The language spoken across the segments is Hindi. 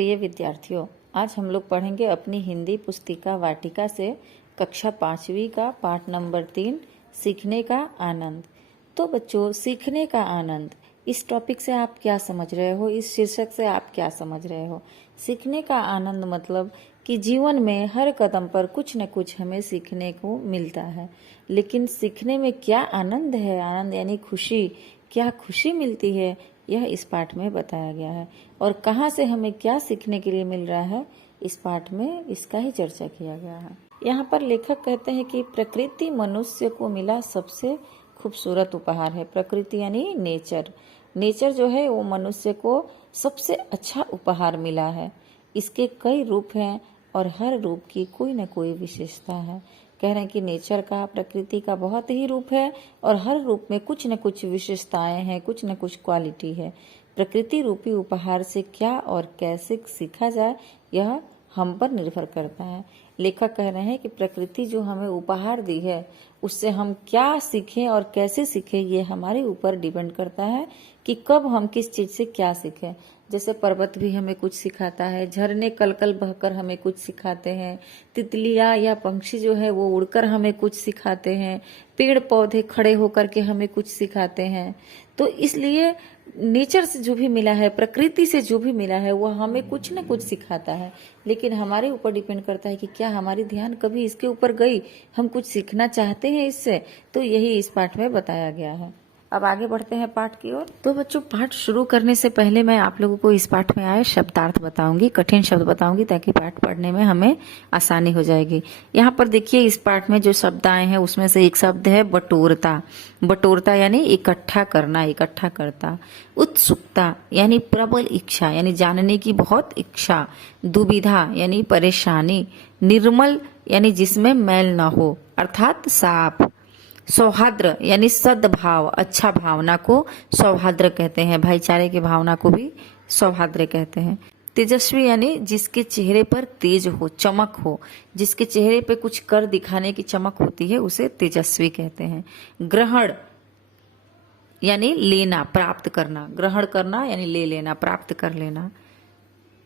प्रिय विद्यार्थियों, आज हम लोग पढ़ेंगे अपनी हिंदी पुस्तिका वाटिका से कक्षा 5वीं का पाठ नंबर 3 सीखने का आनंद। तो बच्चों, सीखने का आनंद इस टॉपिक से आप क्या समझ रहे हो, इस शीर्षक से आप क्या समझ रहे हो? सीखने का आनंद मतलब कि जीवन में हर कदम पर कुछ न कुछ हमें सीखने को मिलता है, लेकिन सीखने में क्या आनंद है, आनंद यानी खुशी, क्या खुशी मिलती है, यह इस पाठ में बताया गया है। और कहाँ से हमें क्या सीखने के लिए मिल रहा है, इस पाठ में इसका ही चर्चा किया गया है। यहाँ पर लेखक कहते हैं कि प्रकृति मनुष्य को मिला सबसे खूबसूरत उपहार है। प्रकृति यानी नेचर, नेचर जो है वो मनुष्य को सबसे अच्छा उपहार मिला है। इसके कई रूप हैं और हर रूप की कोई न कोई विशेषता है। कह रहे हैं कि नेचर का, प्रकृति का बहुत ही रूप है और हर रूप में कुछ न कुछ विशेषताएं हैं, कुछ न कुछ क्वालिटी है। प्रकृति रूपी उपहार से क्या और कैसे सीखा जाए, यह हम पर निर्भर करता है। लेखक कह रहे हैं कि प्रकृति जो हमें उपहार दी है, उससे हम क्या सीखें और कैसे सीखें, ये हमारे ऊपर डिपेंड करता है कि कब हम किस चीज से क्या सीखें। जैसे पर्वत भी हमें कुछ सिखाता है, झरने कलकल बहकर हमें कुछ सिखाते हैं, तितलियां या पंक्षी जो है वो उड़कर हमें कुछ सिखाते हैं, पेड़ पौधे खड़े होकर के हमें कुछ सिखाते हैं। तो इसलिए नेचर से जो भी मिला है, प्रकृति से जो भी मिला है, वह हमें कुछ न कुछ सिखाता है, लेकिन हमारे ऊपर डिपेंड करता है कि क्या हमारी ध्यान कभी इसके ऊपर गई, हम कुछ सीखना चाहते हैं इससे। तो यही इस पाठ में बताया गया है। अब आगे बढ़ते हैं पाठ की ओर। तो बच्चों, पाठ शुरू करने से पहले मैं आप लोगों को इस पाठ में आए शब्दार्थ बताऊंगी, कठिन शब्द बताऊंगी, ताकि पाठ पढ़ने में हमें आसानी हो जाएगी। यहाँ पर देखिए, इस पाठ में जो शब्द आए हैं उसमें से एक शब्द है बटोरता। बटोरता यानी इकट्ठा करना, इकट्ठा करता। उत्सुकता यानी प्रबल इच्छा, यानी जानने की बहुत इच्छा। दुविधा यानी परेशानी। निर्मल यानी जिसमें मैल न हो, अर्थात साफ। सौहार्द्र यानी सद्भाव, अच्छा भावना को सौहार्द्र कहते हैं। भाईचारे की भावना को भी सौहार्द्र कहते हैं। तेजस्वी यानी जिसके चेहरे पर तेज हो, चमक हो, जिसके चेहरे पे कुछ कर दिखाने की चमक होती है, उसे तेजस्वी कहते हैं। ग्रहण यानी लेना, प्राप्त करना। ग्रहण करना यानी ले लेना, प्राप्त कर लेना।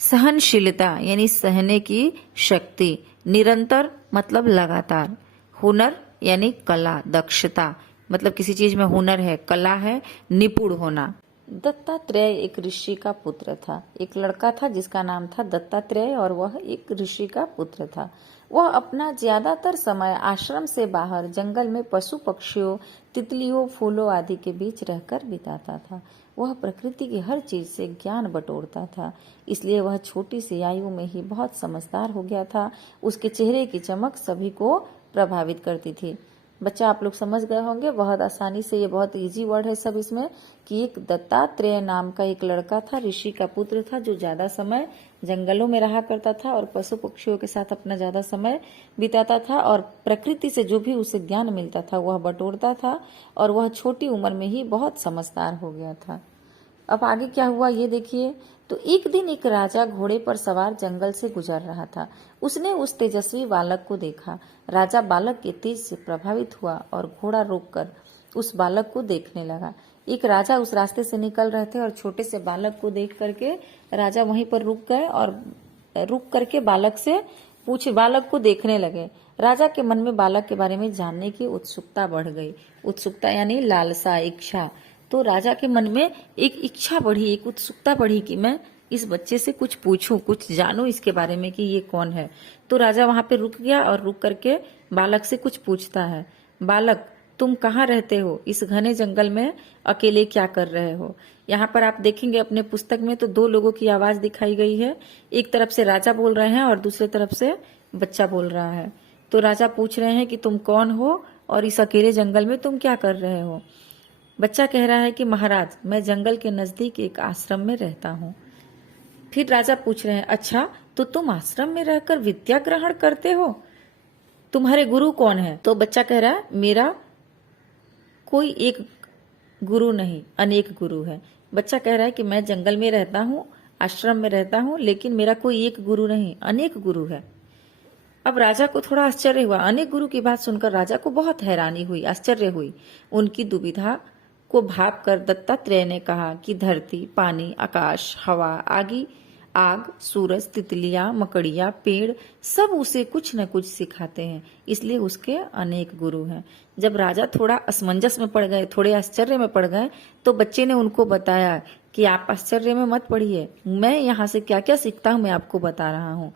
सहनशीलता यानी सहने की शक्ति। निरंतर मतलब लगातार। हुनर यानी कला, दक्षता, मतलब किसी चीज में हुनर है, कला है, निपुण होना। दत्तात्रेय एक ऋषि का पुत्र था। एक लड़का था जिसका नाम था दत्तात्रेय और वह एक ऋषि का पुत्र था। वह अपना ज्यादातर समय आश्रम से बाहर जंगल में पशु पक्षियों, तितलियों, फूलों आदि के बीच रहकर बिताता था। वह प्रकृति की हर चीज से ज्ञान बटोरता था, इसलिए वह छोटी सी आयु में ही बहुत समझदार हो गया था। उसके चेहरे की चमक सभी को प्रभावित करती थी। बच्चा, आप लोग समझ गए होंगे बहुत आसानी से, ये बहुत इजी वर्ड है सब इसमें, कि एक दत्तात्रेय नाम का एक लड़का था, ऋषि का पुत्र था, जो ज्यादा समय जंगलों में रहा करता था और पशु पक्षियों के साथ अपना ज्यादा समय बिताता था, और प्रकृति से जो भी उसे ज्ञान मिलता था वह बटोरता था, और वह छोटी उम्र में ही बहुत समझदार हो गया था। अब आगे क्या हुआ ये देखिए। तो एक दिन एक राजा घोड़े पर सवार जंगल से गुजर रहा था। उसने उस तेजस्वी बालक को देखा। राजा बालक के तेज से प्रभावित हुआ और घोड़ा रोककर उस बालक को देखने लगा। एक राजा उस रास्ते से निकल रहे थे और छोटे से बालक को देख करके राजा वहीं पर रुक गए और रुक करके बालक को देखने लगे। राजा के मन में बालक के बारे में जानने की उत्सुकता बढ़ गई। उत्सुकता यानी लालसा, इच्छा। तो राजा के मन में एक इच्छा बढ़ी, एक उत्सुकता बढ़ी कि मैं इस बच्चे से कुछ पूछूं, कुछ जानूं इसके बारे में कि ये कौन है। तो राजा वहां पे रुक गया और रुक करके बालक से कुछ पूछता है। बालक, तुम कहाँ रहते हो? इस घने जंगल में अकेले क्या कर रहे हो? यहाँ पर आप देखेंगे अपने पुस्तक में तो दो लोगों की आवाज दिखाई गई है। एक तरफ से राजा बोल रहे हैं और दूसरी तरफ से बच्चा बोल रहा है। तो राजा पूछ रहे हैं कि तुम कौन हो और इस अकेले जंगल में तुम क्या कर रहे हो? बच्चा कह रहा है कि महाराज, मैं जंगल के नजदीक एक आश्रम में रहता हूँ। फिर राजा पूछ रहे हैं, अच्छा, तो तुम आश्रम में रहकर विद्या ग्रहण करते हो? तुम्हारे गुरु कौन है? तो बच्चा कह रहा है, मेरा कोई एक गुरु नहीं, अनेक गुरु है। बच्चा कह रहा है कि मैं जंगल में रहता हूँ, आश्रम में रहता हूँ, लेकिन मेरा कोई एक गुरु नहीं, अनेक गुरु है। अब राजा को थोड़ा आश्चर्य हुआ। अनेक गुरु की बात सुनकर राजा को बहुत हैरानी हुई, आश्चर्य हुई। उनकी दुविधा को भाप कर दत्तात्रेय ने कहा कि धरती, पानी, आकाश, हवा, आग, सूरज, तितलियां, मकड़ियां, पेड़ सब उसे कुछ न कुछ सिखाते हैं, इसलिए उसके अनेक गुरु हैं। जब राजा थोड़ा असमंजस में पड़ गए, थोड़े आश्चर्य में पड़ गए, तो बच्चे ने उनको बताया कि आप आश्चर्य में मत पड़िए, मैं यहाँ से क्या क्या सीखता हूँ मैं आपको बता रहा हूँ।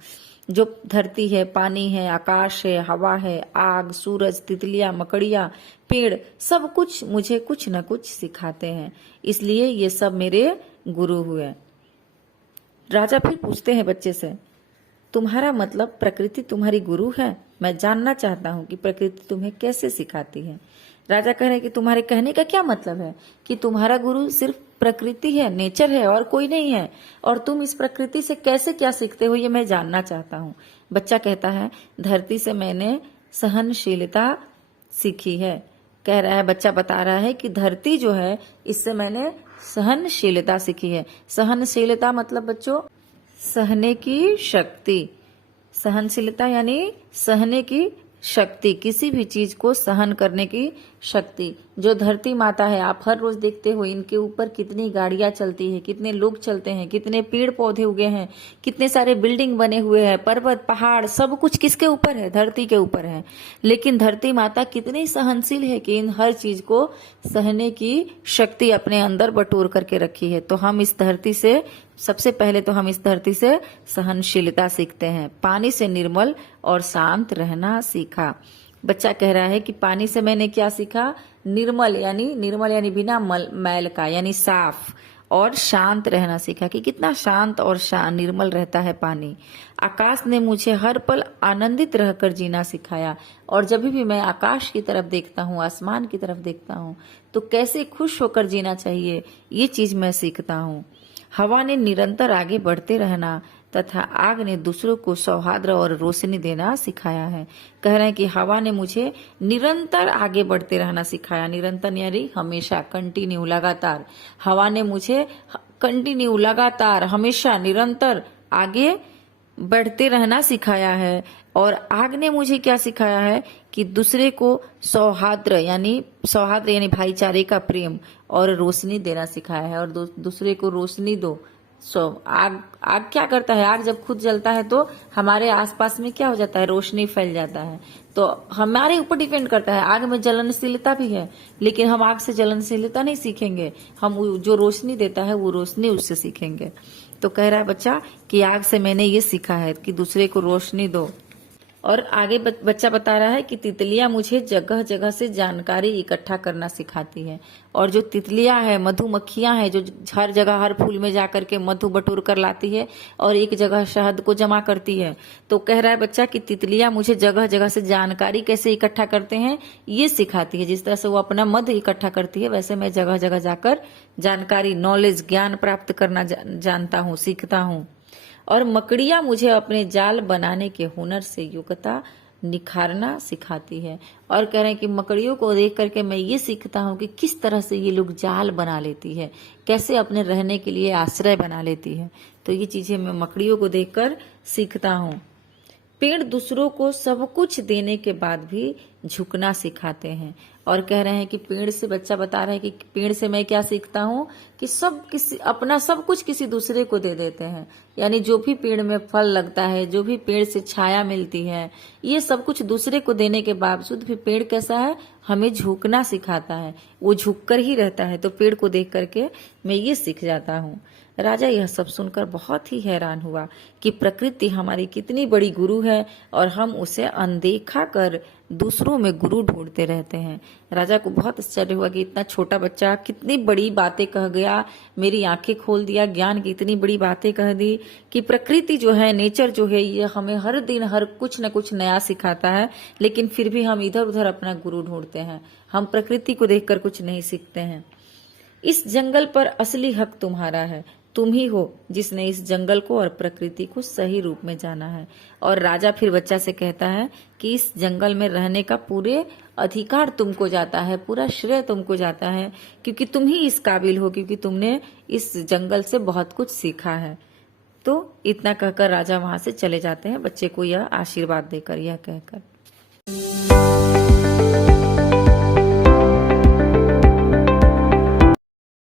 जो धरती है, पानी है, आकाश है, हवा है, आग, सूरज, तितलियां, मकड़ियां, पेड़ सब कुछ मुझे कुछ न कुछ सिखाते हैं, इसलिए ये सब मेरे गुरु हुए। राजा फिर पूछते हैं बच्चे से, तुम्हारा मतलब प्रकृति तुम्हारी गुरु है? मैं जानना चाहता हूँ कि प्रकृति तुम्हें कैसे सिखाती है। राजा कह रहे हैं कि तुम्हारे कहने का क्या मतलब है कि तुम्हारा गुरु सिर्फ प्रकृति है, नेचर है और कोई नहीं है, और तुम इस प्रकृति से कैसे क्या सीखते हो ये मैं जानना चाहता हूँ। बच्चा कहता है, धरती से मैंने सहनशीलता सीखी है। कह रहा है, बच्चा बता रहा है कि धरती जो है इससे मैंने सहनशीलता सीखी है। सहनशीलता मतलब बच्चों सहने की शक्ति। सहनशीलता यानी सहने की शक्ति, किसी भी चीज को सहन करने की शक्ति। जो धरती माता है, आप हर रोज देखते हो इनके ऊपर कितनी गाड़ियां चलती है, कितने लोग चलते हैं, कितने पेड़ पौधे उगे हैं, कितने सारे बिल्डिंग बने हुए हैं, पर्वत पहाड़ सब कुछ किसके ऊपर है? धरती के ऊपर है। लेकिन धरती माता कितनी सहनशील है कि इन हर चीज को सहने की शक्ति अपने अंदर बटोर करके रखी है। तो हम इस धरती से सबसे पहले तो हम इस धरती से सहनशीलता सीखते हैं। पानी से निर्मल और शांत रहना सीखा। बच्चा कह रहा है कि पानी से मैंने क्या सीखा? निर्मल यानी बिना मैल का, यानी साफ, और शांत रहना सीखा कि कितना शांत और निर्मल रहता है पानी। आकाश ने मुझे हर पल आनंदित रहकर जीना सिखाया, और जब भी मैं आकाश की तरफ देखता हूँ, आसमान की तरफ देखता हूँ, तो कैसे खुश होकर जीना चाहिए ये चीज मैं सीखता हूँ। हवा ने निरंतर आगे बढ़ते रहना तथा आग ने दूसरों को सौहार्द और रोशनी देना सिखाया है। कह रहे हैं कि हवा ने मुझे निरंतर आगे बढ़ते रहना सिखाया। निरंतर यानी हमेशा, कंटिन्यू, लगातार। हवा ने मुझे कंटिन्यू, लगातार, हमेशा, निरंतर आगे बढ़ते रहना सिखाया है। और आग ने मुझे क्या सिखाया है कि दूसरे को सौहार्द यानी भाईचारे का प्रेम और रोशनी देना सिखाया है, और दूसरे को रोशनी दो। आग क्या करता है? आग जब खुद जलता है तो हमारे आसपास में क्या हो जाता है? रोशनी फैल जाता है। तो हमारे ऊपर डिपेंड करता है। आग में जलनशीलता भी है, लेकिन हम आग से जलनशीलता नहीं सीखेंगे, हम जो रोशनी देता है वो रोशनी उससे सीखेंगे। तो कह रहा है बच्चा कि आग से मैंने ये सीखा है कि दूसरे को रोशनी दो। और आगे बच्चा बता रहा है कि तितलियां मुझे जगह जगह से जानकारी इकट्ठा करना सिखाती है। और जो तितलियां है, मधुमक्खियां हैं, जो हर जगह हर फूल में जाकर के मधु बटोर कर लाती है और एक जगह शहद को जमा करती है। तो कह रहा है बच्चा कि तितलियां मुझे जगह जगह से जानकारी कैसे इकट्ठा करते हैं ये सिखाती है। जिस तरह से वो अपना मधु इकट्ठा करती है, वैसे मैं जगह जगह जाकर जानकारी, नॉलेज, ज्ञान प्राप्त करना जानता हूँ, सीखता हूँ। और मकड़ियां मुझे अपने जाल बनाने के हुनर से योग्यता निखारना सिखाती है। और कह रहे हैं कि मकड़ियों को देख करके मैं ये सीखता हूँ कि किस तरह से ये लोग जाल बना लेती है, कैसे अपने रहने के लिए आश्रय बना लेती है। तो ये चीजें मैं मकड़ियों को देखकर सीखता हूँ। पेड़ दूसरों को सब कुछ देने के बाद भी झुकना सिखाते हैं। और कह रहे हैं कि पेड़ से, बच्चा बता रहा है कि पेड़ से मैं क्या सीखता हूँ कि अपना सब कुछ किसी दूसरे को दे देते हैं। यानी जो भी पेड़ में फल लगता है, जो भी पेड़ से छाया मिलती है, ये सब कुछ दूसरे को देने के बावजूद भी पेड़ कैसा है? हमें झुकना सिखाता है। वो झुक कर ही रहता है। तो पेड़ को देख करके मैं ये सीख जाता हूँ। राजा यह सब सुनकर बहुत ही हैरान हुआ कि प्रकृति हमारी कितनी बड़ी गुरु है और हम उसे अनदेखा कर दूसरों में गुरु ढूंढते रहते हैं। राजा को बहुत आश्चर्य हुआ कि इतना छोटा बच्चा कितनी बड़ी बातें कह गया, मेरी आंखें खोल दिया, ज्ञान की इतनी बड़ी बातें कह दी कि प्रकृति जो है, नेचर जो है, ये हमें हर दिन हर कुछ न कुछ नया सिखाता है, लेकिन फिर भी हम इधर उधर अपना गुरु ढूंढते हैं। हम प्रकृति को देखकर कुछ नहीं सीखते हैं। इस जंगल पर असली हक तुम्हारा है। तुम ही हो जिसने इस जंगल को और प्रकृति को सही रूप में जाना है। और राजा फिर बच्चा से कहता है कि इस जंगल में रहने का पूरे अधिकार तुमको जाता है, पूरा श्रेय तुमको जाता है, क्योंकि तुम ही इस काबिल हो, क्योंकि तुमने इस जंगल से बहुत कुछ सीखा है। तो इतना कहकर राजा वहां से चले जाते हैं, बच्चे को यह आशीर्वाद देकर, यह कहकर।